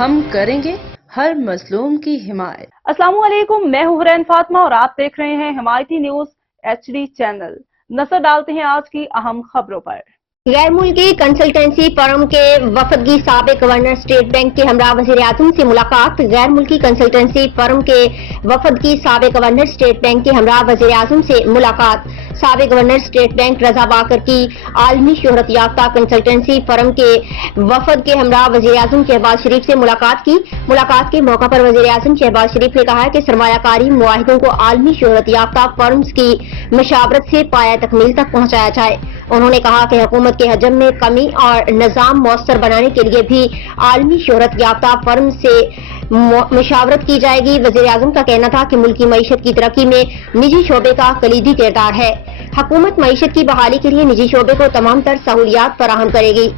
ہم کریں گے ہر مظلوم کی حمایت۔ السلام علیکم، میں ہوں حرین فاطمہ اور آپ دیکھ رہے ہیں حمایتی نیوز HD چینل۔ نظر ڈالتے ہیں آج کی اہم خبروں پر۔ غیر ملکی کنسلٹنسی فرم کے وفد کی سابق گورنر اسٹیٹ بینک کے ہمراہ وزیر اعظم سے ملاقات۔ غیر ملکی کنسلٹنسی فرم کے وفد کی سابق گورنر اسٹیٹ بینک کے ہمراہ وزیر اعظم سے ملاقات۔ سابق گورنر اسٹیٹ بینک رضا باکر کی عالمی شہرت یافتہ کنسلٹنسی فرم کے وفد کے ہمراہ وزیر اعظم شہباز شریف سے ملاقات کی۔ ملاقات کے موقع پر وزیر اعظم شہباز شریف نے کہا کہ سرمایہ کاری معاہدوں کو عالمی شہرت یافتہ فرمز کی مشاورت سے پایہ تکمیل تک پہنچایا جائے۔ انہوں نے کہا کہ حکومت کے حجم میں کمی اور نظام مؤثر بنانے کے لیے بھی عالمی شہرت یافتہ فرم سے مشاورت کی جائے گی۔ وزیر اعظم کا کہنا تھا کہ ملکی معیشت کی ترقی میں نجی شعبے کا کلیدی کردار ہے۔ حکومت معیشت کی بحالی کے لیے نجی شعبے کو تمام تر سہولیات فراہم کرے گی۔